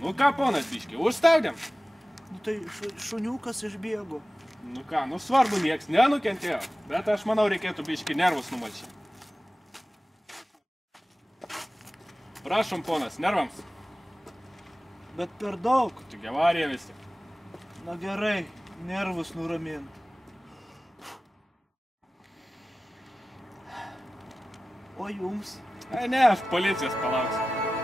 Nu ką, ponas biški, užstaudėm? Nu tai šuniukas išbėgo. Nu ką, nu svarbu, nieks nenukentėjo, bet aš manau reikėtų biški nervus numalšinti. Prašom, ponas, nervams. Bet per daug. Tik avarija visi. Na gerai, nervus nuramint. O jums? Ne, aš policijos palauksiu.